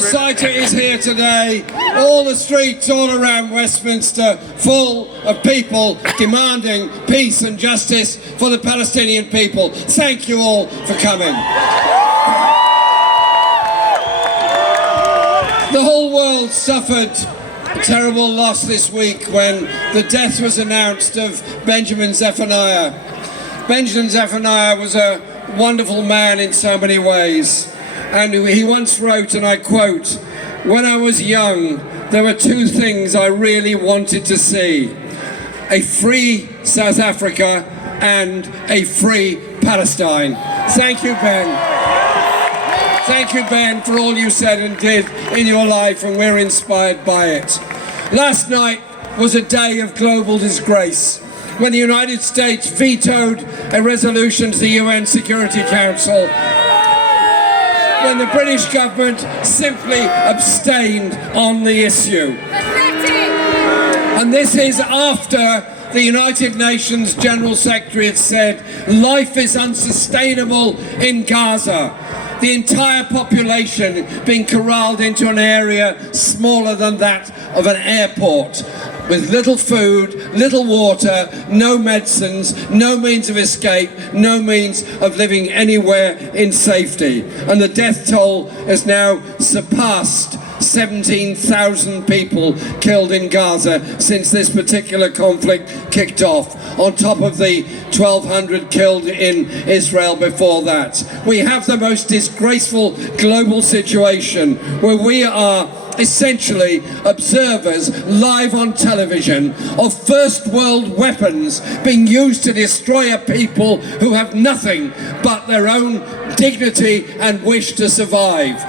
civil society is here today. All the streets all around Westminster full of people demanding peace and justice for the Palestinian people. Thank you all for coming. The whole world suffered a terrible loss this week when the death was announced of Benjamin Zephaniah. Benjamin Zephaniah was a wonderful man in so many ways. And he once wrote, and I quote, "When I was young, there were two things I really wanted to see. A free South Africa and a free Palestine." Thank you, Ben. Thank you, Ben, for all you said and did in your life, and we're inspired by it. Last night was a day of global disgrace when the United States vetoed a resolution to the UN Security Council, when the British government simply abstained on the issue. And this is after the United Nations General Secretary had said life is unsustainable in Gaza. The entire population being corralled into an area smaller than that of an airport, with little food, little water, no medicines, no means of escape, no means of living anywhere in safety. And the death toll has now surpassed 17,000 people killed in Gaza since this particular conflict kicked off, on top of the 1,200 killed in Israel before that. We have the most disgraceful global situation where we are essentially observers live on television of first world weapons being used to destroy a people who have nothing but their own dignity and wish to survive.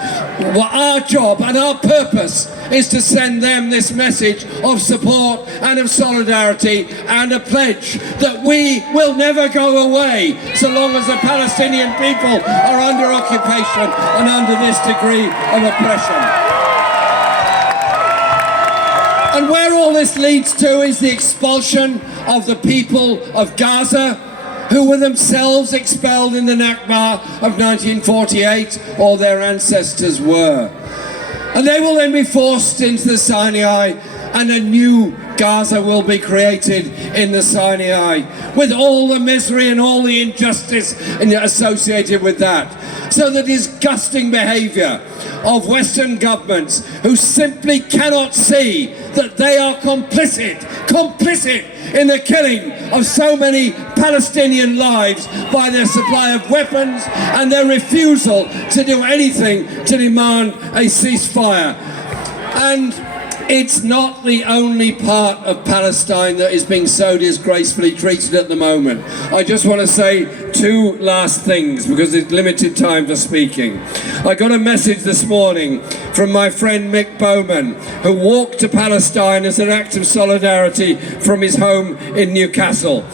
Well, our job and our purpose is to send them this message of support and of solidarity and a pledge that we will never go away so long as the Palestinian people are under occupation and under this degree of oppression. And where all this leads to is the expulsion of the people of Gaza, who were themselves expelled in the Nakba of 1948, or their ancestors were. And they will then be forced into the Sinai, and a new Gaza will be created in the Sinai, with all the misery and all the injustice associated with that. So the disgusting behaviour of Western governments who simply cannot see that they are complicit in the killing of so many Palestinian lives by their supply of weapons and their refusal to do anything to demand a ceasefire. And it's not the only part of Palestine that is being so disgracefully treated at the moment. I just want to say two last things because it's limited time for speaking. I got a message this morning from my friend Mick Bowman, who walked to Palestine as an act of solidarity from his home in Newcastle.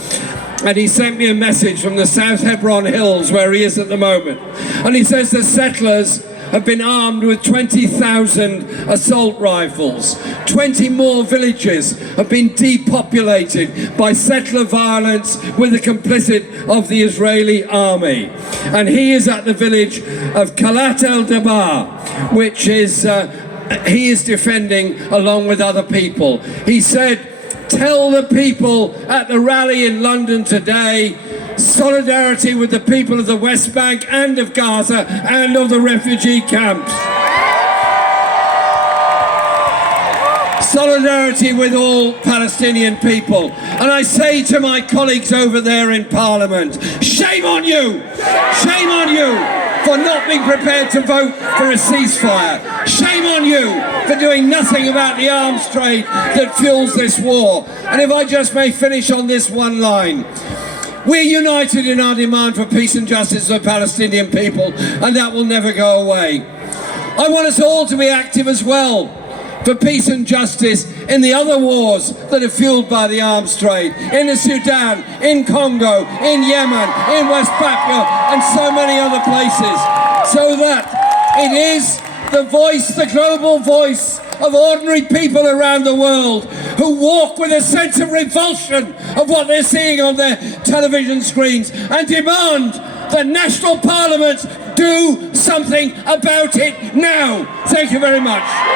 And he sent me a message from the South Hebron Hills where he is at the moment. And he says the settlers have been armed with 20,000 assault rifles. 20 more villages have been depopulated by settler violence with the complicit of the Israeli army. And he is at the village of Kalat El Dabar, which is he is defending along with other people. He said, "Tell the people at the rally in London today, solidarity with the people of the West Bank and of Gaza and of the refugee camps. Solidarity with all Palestinian people." And I say to my colleagues over there in Parliament, shame on you! Shame on you for not being prepared to vote for a ceasefire. Shame on you for doing nothing about the arms trade that fuels this war. And if I just may finish on this one line. We're united in our demand for peace and justice for the Palestinian people, and that will never go away. I want us all to be active as well for peace and justice in the other wars that are fueled by the arms trade, in the Sudan, in Congo, in Yemen, in West Papua, and so many other places, so that it is the voice, the global voice of ordinary people around the world who walk with a sense of revulsion of what they're seeing on their television screens and demand that national parliaments do something about it now. Thank you very much.